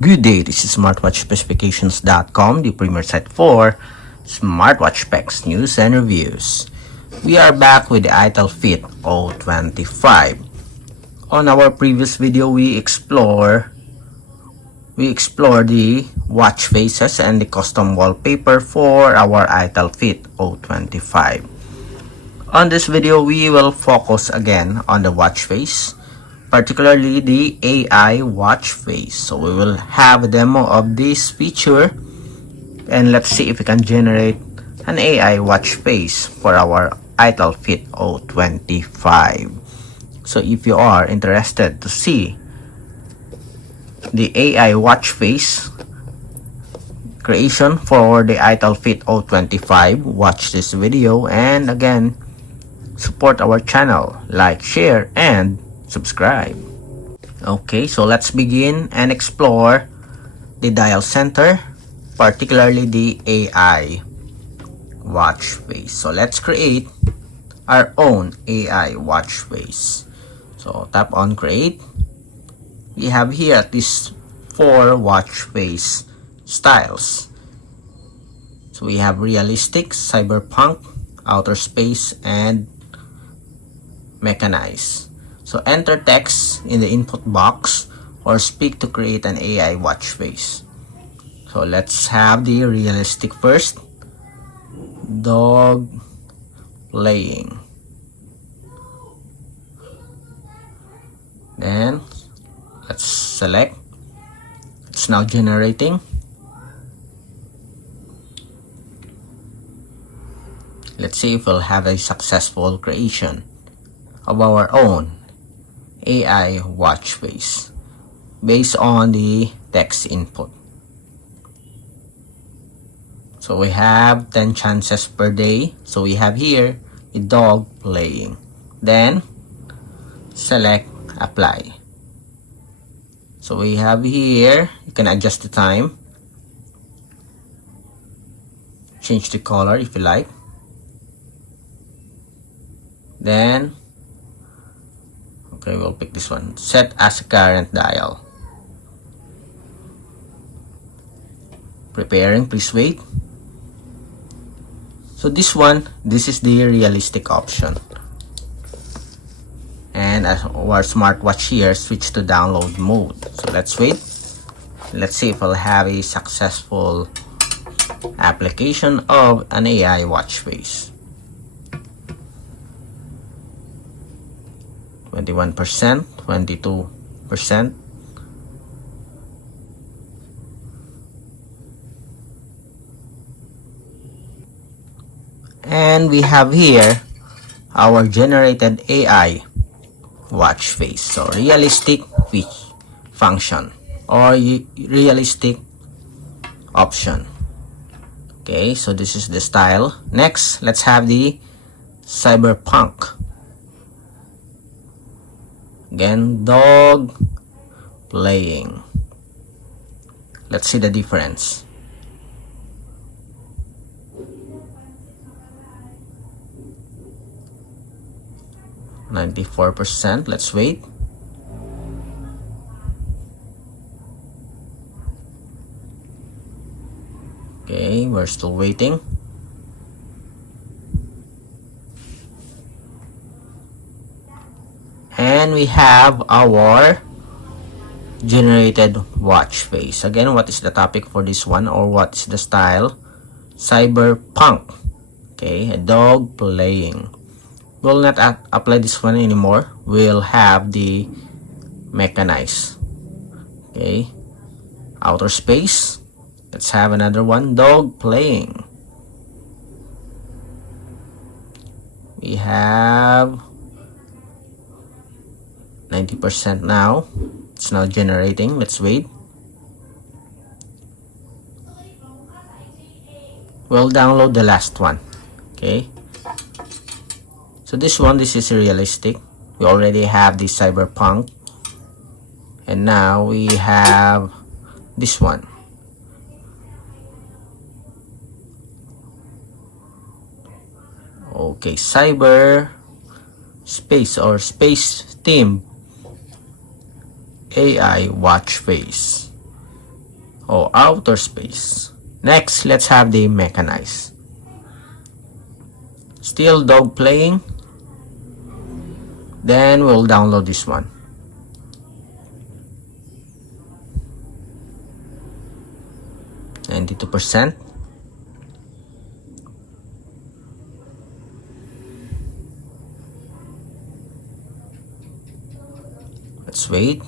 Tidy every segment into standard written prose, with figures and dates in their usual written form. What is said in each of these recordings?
Good day, this is smartwatchspecifications.com, the premier site for smartwatch specs, news, and reviews. We are back with the Itel Fit O25. On our previous video, we explore the watch faces and the custom wallpaper for our Itel Fit O25. On this video, we will focus again on the watch face, particularly the AI watch face. So we will have a demo of this feature, and let's see if we can generate an AI watch face for our Itel Fit O25. So if you are interested to see the AI watch face creation for the Itel Fit O25, watch this video, and again, support our channel, like, share, and subscribe. Okay, so let's begin and explore the dial center, particularly the AI watch face. So let's create our own AI watch face. So tap on create. We have here at least 4 watch face styles. So we have realistic, cyberpunk, outer space, and mechanized. So enter text in the input box or speak to create an AI watch face. So let's have the realistic first. Dog playing. Then let's select. It's now generating. Let's see if we'll have a successful creation of our own AI watch face based on the text input. So we have 10 chances per day. So we have here a dog playing. Then select apply. So we have here, you can adjust the time, change the color if you like. Then okay, we'll pick this one. Set as a current dial. Preparing, please wait. So this is the realistic option. And as our smartwatch here, switch to download mode. So let's wait. Let's see if we'll have a successful application of an AI watch face. 21%, 22%. And we have here our generated AI watch face. So realistic function or realistic option. Okay, so this is the style. Next, let's have the cyberpunk. Again, dog playing. Let's see the difference. %. Let's wait. Okay, we're still waiting. And we have our generated watch face. Again, what is the topic for this one, or what is the style? Cyberpunk. Okay, a dog playing. We'll not apply this one anymore. We'll have the mechanized. Okay, outer space. Let's have another one. Dog playing. We have 90% now. It's now generating. Let's wait. We'll download the last one. Okay. So this is realistic. We already have the cyberpunk. And now we have this one. Okay, cyber space or space theme AI watch face. or outer space. Next, let's have the mechanized. Still dog playing. Then we'll download this one. %. Let's wait.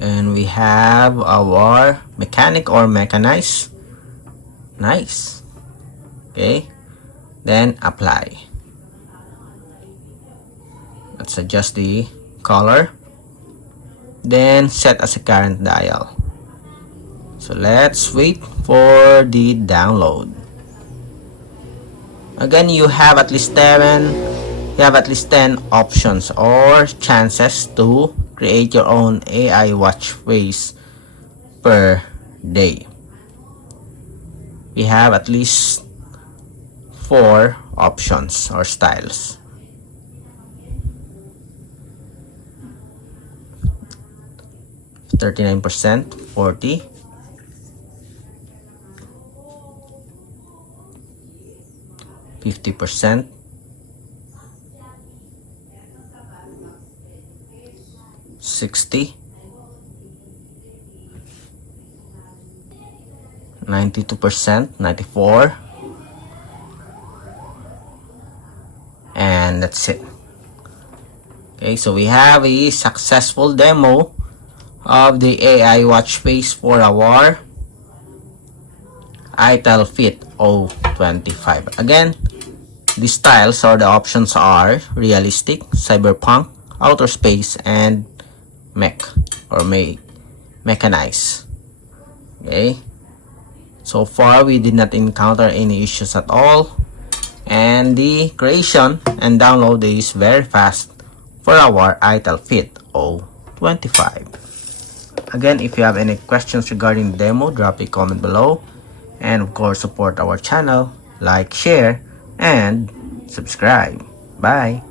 And we have our mechanic or mechanized. Nice. Okay. Then apply. Let's adjust the color. Then set as a current dial. So let's wait for the download. Again, you have at least 10 options or chances to create your own AI watch face per day. We have at least 4 options or styles. %, 40, 50%, 60, 92%, 94, and that's it. Okay, so we have a successful demo of the AI watch face for our Itel Fit O25. Again, the styles or the options are realistic, cyberpunk, outer space, and mechanized. Okay, so far we did not encounter any issues at all, and the creation and download is very fast for our Itel Fit O25. Again, if you have any questions regarding the demo, drop a comment below, and of course support our channel, like, share, and subscribe. Bye.